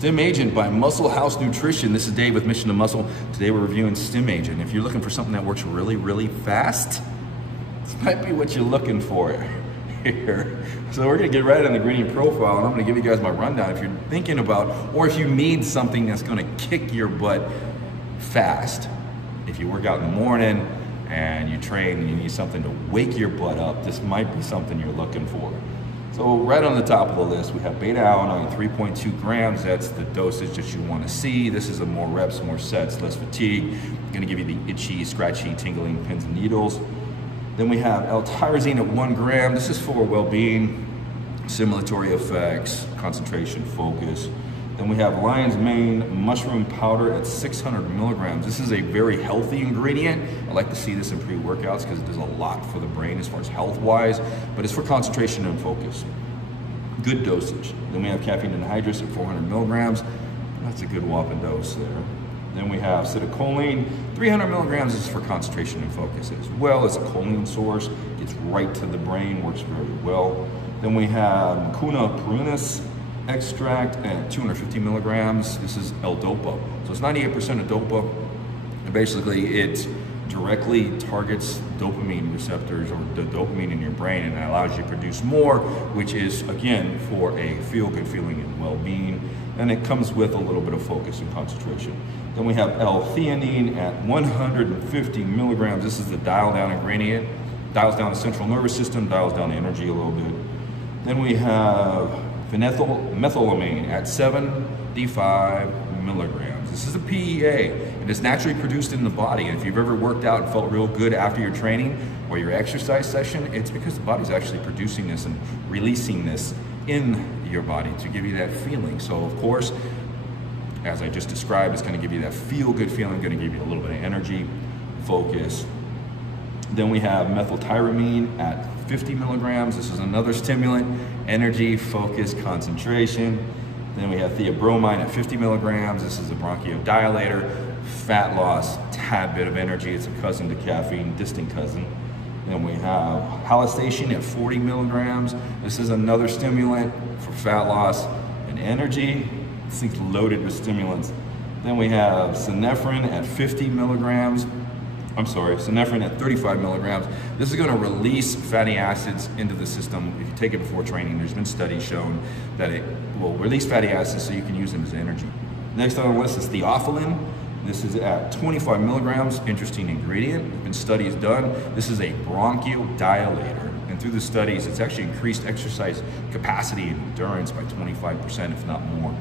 Stim Agent by Muscle House Nutrition. This is Dave with Mission to Muscle. Today we're reviewing Stim Agent. If you're looking for something that works really, really fast, this might be what you're looking for here. So we're gonna get right on the ingredient profile, and I'm gonna give you guys my rundown. If you're thinking about, or if you need something that's gonna kick your butt fast, if you work out in the morning and you train and you need something to wake your butt up, this might be something you're looking for. So right on the top of the list, we have beta-alanine, 3.2 grams. That's the dosage that you want to see. This is a more reps, more sets, less fatigue. Going to give you the itchy, scratchy, tingling pins and needles. Then we have L-tyrosine at 1 gram. This is for well-being, stimulatory effects, concentration, focus. Then we have lion's mane mushroom powder at 600 milligrams. This is a very healthy ingredient. I like to see this in pre-workouts because it does a lot for the brain as far as health-wise, but it's for concentration and focus. Good dosage. Then we have caffeine anhydrous at 400 milligrams. That's a good whopping dose there. Then we have citicholine, 300 milligrams. This is for concentration and focus as well. It's a choline source. Gets right to the brain, works very well. Then we have Mucuna prunus extract at 250 milligrams. This is L-dopa. So it's 98% of dopa. And basically it directly targets dopamine receptors, or the dopamine in your brain, and it allows you to produce more, which is again for a feel-good feeling and well-being. And it comes with a little bit of focus and concentration. Then we have L-theanine at 150 milligrams. This is the dial-down ingredient. Dials down the central nervous system, dials down the energy a little bit. Then we have phenethylamine at 75 milligrams. This is a PEA, and it's naturally produced in the body. And if you've ever worked out and felt real good after your training or your exercise session, it's because the body's actually producing this and releasing this in your body to give you that feeling. So of course, as I just described, it's going to give you that feel-good feeling, going to give you a little bit of energy, focus. Then we have methyltyramine at 50 milligrams. This is another stimulant, energy, focus, concentration. Then we have theobromine at 50 milligrams. This is a bronchodilator, fat loss, tad bit of energy. It's a cousin to caffeine, distant cousin. Then we have halostacine at 40 milligrams. This is another stimulant for fat loss and energy. This thing's loaded with stimulants. Then we have synephrine at 50 milligrams. Synephrine at 35 milligrams. This is going to release fatty acids into the system. If you take it before training, there's been studies shown that it will release fatty acids so you can use them as energy. Next on the list is theophylline. This is at 25 milligrams. Interesting ingredient. There have been studies done. This is a bronchodilator. And through the studies, it's actually increased exercise capacity and endurance by 25%, if not more.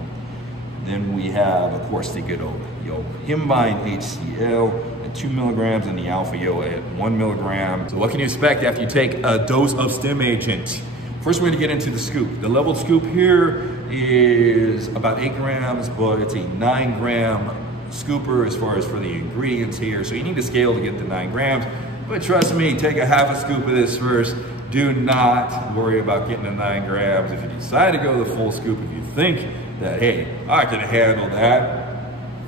Then we have, of course, the good old yohimbine HCl at 2 milligrams and the alpha yo at 1 milligram. So what can you expect after you take a dose of Stim Agent? First, we're going to get into the scoop. The leveled scoop here is about 8 grams, but it's a 9 gram scooper as far as for the ingredients here. So you need a scale to get the 9 grams. But trust me, take a half a scoop of this first. Do not worry about getting the 9 grams. If you decide to go the full scoop, if you think that, hey, I can handle that.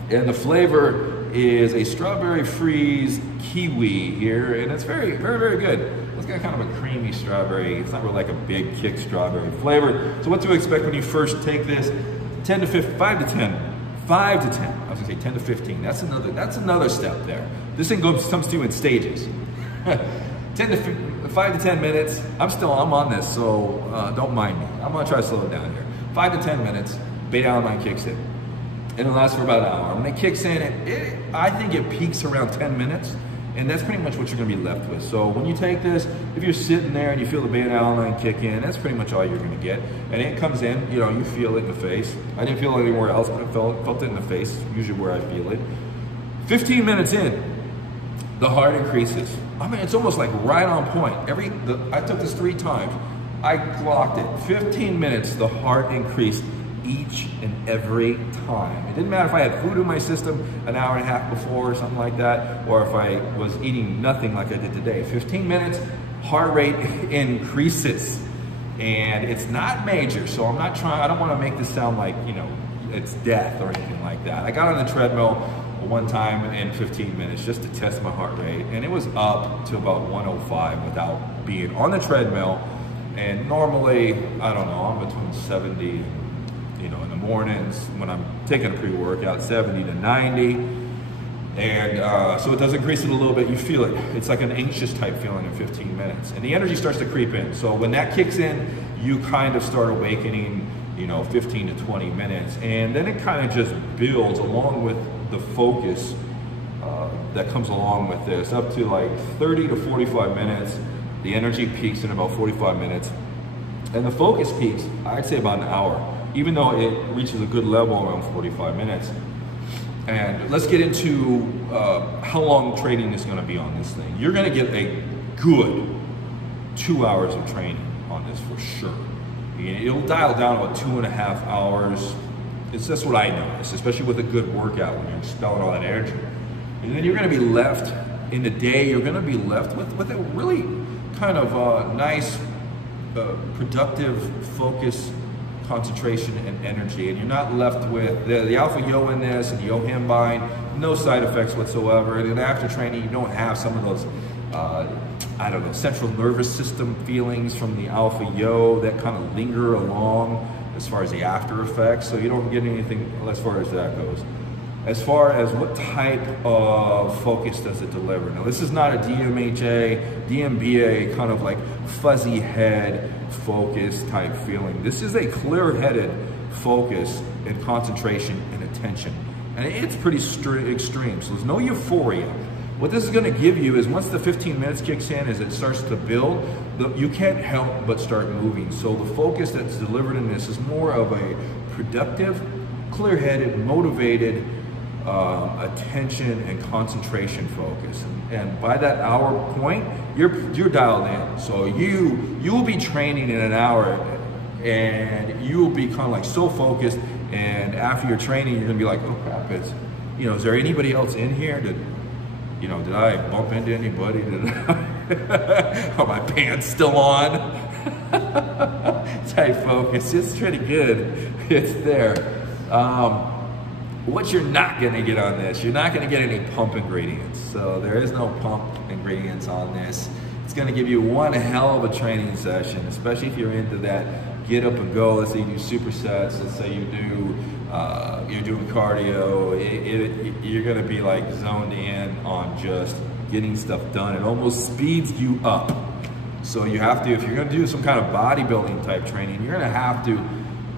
And the flavor is a strawberry freeze kiwi here, and it's very, very, very good. It's got kind of a creamy strawberry. It's not really like a big kick strawberry flavor. So what to expect when you first take this? 5 to 10. I was gonna say 10 to 15. That's another step there. This thing comes to you in stages. 5 to 10 minutes. I'm on this, so don't mind me. I'm gonna try to slow it down here. 5 to 10 minutes. Beta-alanine kicks in. And it lasts for about an hour. When it kicks in, I think it peaks around 10 minutes, and that's pretty much what you're gonna be left with. So when you take this, if you're sitting there and you feel the beta-alanine kick in, that's pretty much all you're gonna get. And it comes in, you feel it in the face. I didn't feel it anywhere else, but I felt it in the face, usually where I feel it. 15 minutes in, the heart increases. I mean, it's almost like right on point. I took this 3 times. I clocked it. 15 minutes, the heart increased each and every time. It didn't matter if I had food in my system an hour and a half before or something like that, or if I was eating nothing like I did today. 15 minutes, heart rate increases. And it's not major, so I don't want to make this sound like, it's death or anything like that. I got on the treadmill one time in 15 minutes just to test my heart rate, and it was up to about 105 without being on the treadmill. And normally, I don't know, I'm between 70 and mornings when I'm taking a pre-workout, 70 to 90. And so it does increase it a little bit. You feel it. It's like an anxious type feeling in 15 minutes. And the energy starts to creep in. So when that kicks in, you kind of start awakening, you know, 15 to 20 minutes. And then it kind of just builds along with the focus that comes along with this, up to like 30 to 45 minutes. The energy peaks in about 45 minutes. And the focus peaks, I'd say about an hour, even though it reaches a good level around 45 minutes. And let's get into how long training is gonna be on this thing. You're gonna get a good 2 hours of training on this for sure. It'll dial down about 2.5 hours. It's just what I notice, especially with a good workout when you're expelling all that energy. And then you're gonna be left, in the day, you're gonna be left with a really kind of nice, productive focus, concentration, and energy. And you're not left with the alpha yo in this and the yohimbine, no side effects whatsoever. And then after training, you don't have some of those, I don't know, central nervous system feelings from the alpha yo that kind of linger along as far as the after effects. So you don't get anything as far as that goes. As far as what type of focus does it deliver? Now, this is not a DMHA, DMBA kind of like fuzzy head focus type feeling. This is a clear-headed focus and concentration and attention. And it's pretty extreme, so there's no euphoria. What this is gonna give you is once the 15 minutes kicks in, as it starts to build, you can't help but start moving. So the focus that's delivered in this is more of a productive, clear-headed, motivated, attention and concentration focus, and by that hour point, you're dialed in. So you will be training in an hour, and you will be kind of like so focused. And after your training, you're gonna be like, oh crap, it's, you know, is there anybody else in here? Did I bump into anybody? Are my pants still on? Type focus. It's pretty good. It's there. What you're not gonna get on this, you're not gonna get any pump ingredients. So there is no pump ingredients on this. It's gonna give you one hell of a training session, especially if you're into that get up and go. Let's say you do supersets, let's say you do, you're doing cardio. You're gonna be like zoned in on just getting stuff done. It almost speeds you up. So you have to, if you're gonna do some kind of bodybuilding type training, you're gonna have to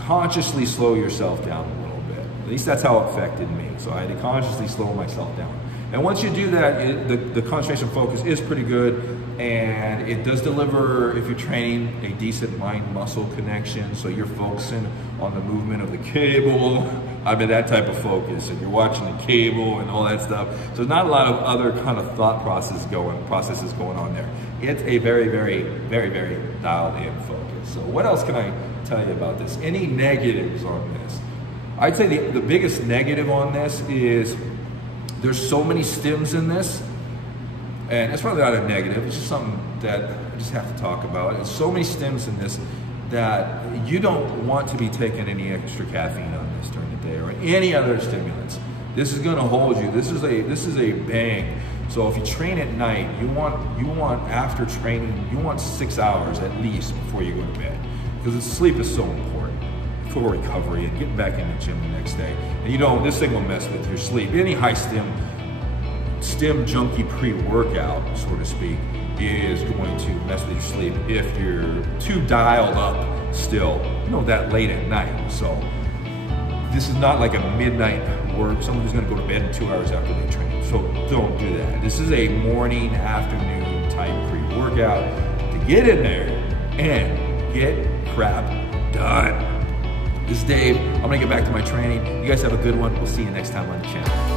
consciously slow yourself down a little. At least that's how it affected me. So I had to consciously slow myself down. And once you do that, the concentration focus is pretty good, and it does deliver, if you're training, a decent mind-muscle connection. So you're focusing on the movement of the cable. I mean, that type of focus, and you're watching the cable and all that stuff. So there's not a lot of other kind of thought processes going on there. It's a very, very, very, very dialed in focus. So what else can I tell you about this? Any negatives on this? I'd say the biggest negative on this is there's so many stims in this, and it's probably not a negative, it's just something that I just have to talk about. There's so many stims in this that you don't want to be taking any extra caffeine on this during the day or any other stimulants. This is gonna hold you. This is a bang. So if you train at night, you want after training, you want 6 hours at least before you go to bed, because sleep is so important for recovery and getting back in the gym the next day. And this thing will mess with your sleep. Any high stim junkie pre-workout, so to speak, is going to mess with your sleep if you're too dialed up still, that late at night. So this is not like a midnight work. Somebody's gonna go to bed in 2 hours after they train. So don't do that. This is a morning, afternoon type pre-workout to get in there and get crap done. This is Dave. I'm gonna get back to my training. You guys have a good one. We'll see you next time on the channel.